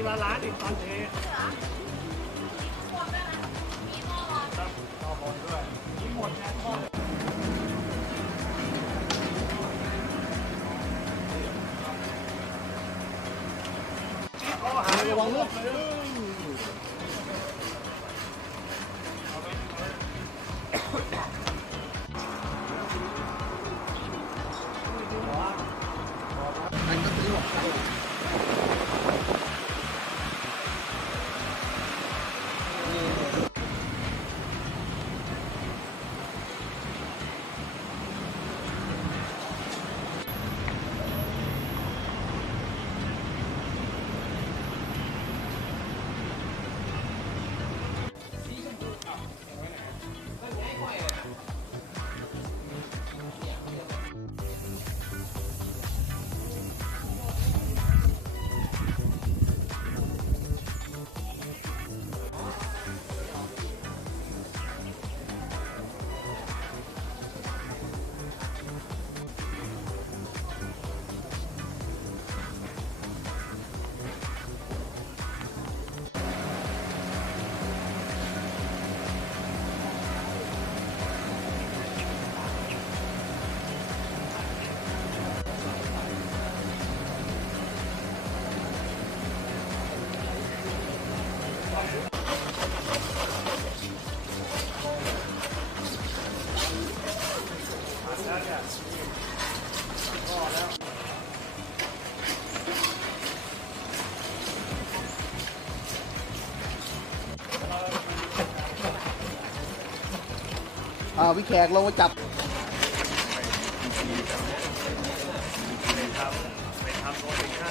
ทีละล้านอีกตอนเทครับต่อหมดด้วยมีหมดแน่ทอดข้อหาระวังลูกเลย อ่าวิแขกลงมาจับไปทำไปทำโน้ตอีกนะ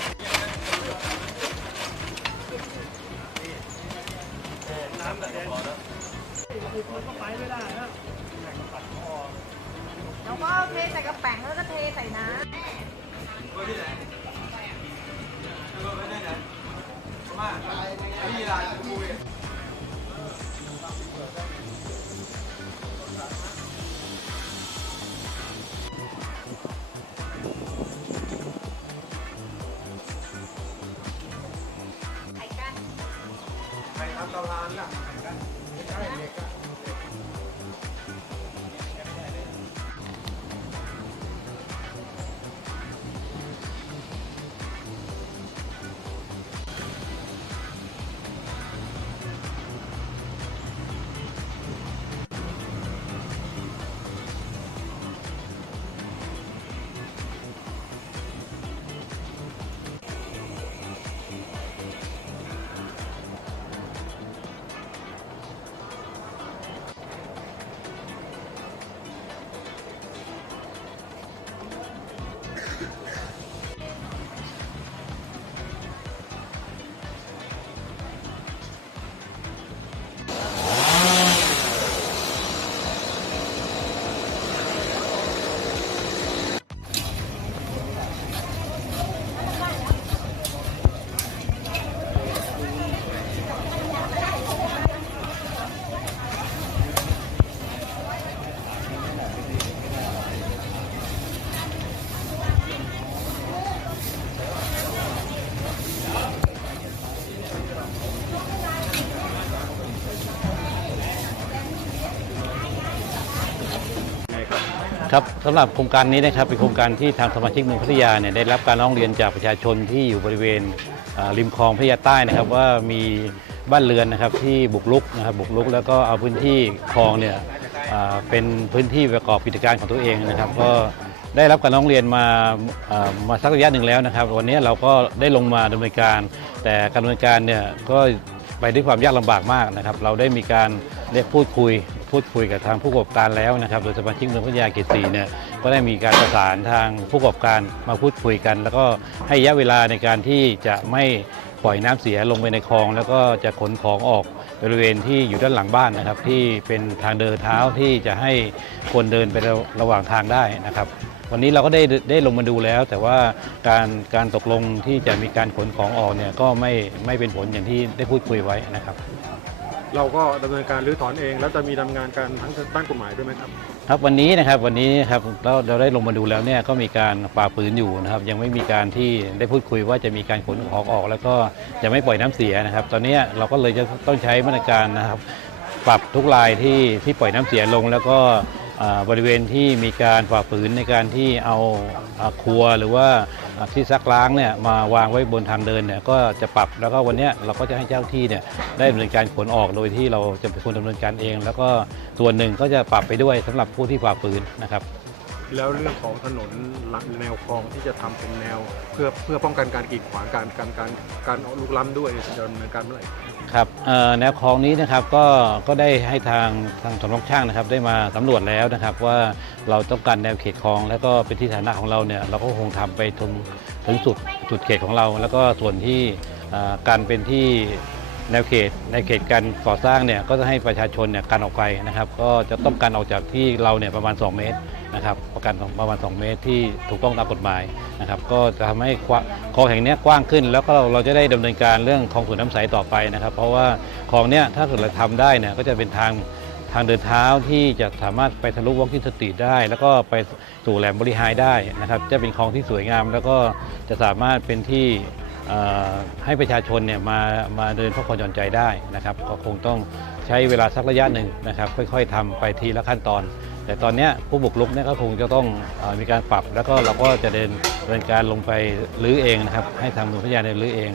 นี่น้ำกระเด็นติดมันก็ไปไม่ได้นะแข่งแล้วก็เทใส่กระแป๋งแล้วก็เทใส่น้ำ ตารางหลังกันใกล้เล็กอะ ครับสำหรับโครงการนี้นะครับเป็นโครงการที่ทางสมาชิกเมืองพัทยาเนี่ยได้รับการร้องเรียนจากประชาชนที่อยู่บริเวณริมคลองพัทยาใต้นะครับว่ามีบ้านเรือนนะครับที่บุกรุกนะครับบุกรุก แล้วก็เอาพื้นที่คลองเนี่ยเป็นพื้นที่ประกอบกิจการของตัวเองนะครับก็ได้รับการร้องเรียนมาามาสักระยะหนึ่งแล้วนะครับ วันนี้เราก็ได้ลงมาดำเนินการ แต่การดำเนินการเนี่ยก็ไปด้วยความยากลำบากมากนะครับ เราได้มีการ เรียกพูดคุยพูดคุยกับทางผู้ประกอบการแล้วนะครับโดยสมาชิกเมืองพัทยาเขตสีเนี่ยก็ได้มีการประสานทางผู้ประกอบการมาพูดคุยกัน แล้วก็ให้ระยะเวลาในการที่จะไม่ปล่อยน้ำเสียลงไปในคลอง แล้วก็จะขนของออกบริเวณที่อยู่ด้านหลังบ้านนะครับ ที่เป็นทางเดินเท้าที่จะให้คนเดินไประหว่างทางได้นะครับ วันนี้เราก็ได้ได้ลงมาดูแล้ว แต่ว่าการการตกลงที่จะมีการขนของออกเนี่ยก็ไม่ไม่เป็นผลอย่างที่ได้พูดคุยไว้นะครับ เราก็ดำเนินการรื้อถอนเอง แล้วจะมีดำเนินการทั้งด้านกฎหมายด้วยไหมครับครับวันนี้นะครับวันนี้ครับเราเราได้ลงมาดูแล้วเนี่ยก็มีการฝ่าฝืนอยู่นะครับ ยังไม่มีการที่ได้พูดคุยว่าจะมีการขนของออก แล้วก็จะไม่ปล่อยน้ำเสียนะครับ ตอนนี้เราก็เลยจะต้องใช้มาตรการนะครับ ปรับทุกรายที่ที่ปล่อยน้ำเสียลงแล้วก็ บริเวณที่มีการฝ่าฝืนในการที่เอาครัวหรือว่าที่ซักล้างเนี่ยมาวางไว้บนทางเดินเนี่ยก็จะปรับแล้วก็วันนี้เราก็จะให้เจ้าที่เนี่ยได้ดำเนินการขนออกโดยที่เราจะเป็นคนดำเนินการเอง แล้วก็ส่วนหนึ่งก็จะปรับไปด้วยสำหรับผู้ที่ฝ่าฝืนนะครับ แล้วเรื่องของถนนแนวคลองที่จะทำเป็นแนว เพื่อเพื่อป้องกันการกีดขวางการการการการลุกล้ำด้วยจะดำเนินการเมื่อไหร่ครับแนวคลองนี้นะครับก็ก็ได้ให้ทางทางสำนักช่างนะครับ ได้มาสำรวจแล้วนะครับ ว่าเราต้องการแนวเขตคลอง แล้วก็เป็นที่ฐานะของเราเนี่ยเราก็คงทำไปถึงถึงสุดจุดเขตของเรา แล้วก็ส่วนที่การเป็นที่แนวเขตในเขตการก่อสร้างเนี่ยก็จะให้ประชาชนเนี่ยกันออกไปนะครับ ก็จะต้องการออกจากที่เราเนี่ยประมาณ 2 เมตร นะครับประกันประมาณ 2 เมตรที่ถูกต้องตามกฎหมายนะครับก็จะทำให้คลองแห่งนี้กว้างขึ้น แล้วก็เราเราจะได้ดำเนินการเรื่องคลองส่วนน้ำใสต่อไปนะครับ เพราะว่าคลองเนี้ยถ้าเกิดเราทำได้เนี่ยก็จะเป็นทางทางเดินเท้าที่จะสามารถไปทะลุวอล์กอินสตรีทได้ แล้วก็ไปสู่แหลมบริหายได้นะครับ จะเป็นคลองที่สวยงาม แล้วก็จะสามารถเป็นที่ให้ประชาชนเนี่ยมามาเดินพักผ่อนหย่อนใจได้นะครับ ก็คงต้องใช้เวลาสักระยะหนึ่งนะครับ ค่อยๆทำไปทีละขั้นตอน แต่ตอนนี้ผู้บุกรุกเนี่ยก็คงจะต้องอมีการปรับ แล้วก็เราก็จะเดินเดินการลงไปรื้อเองนะครับให้ทางมือพยานเดินรื้อเอง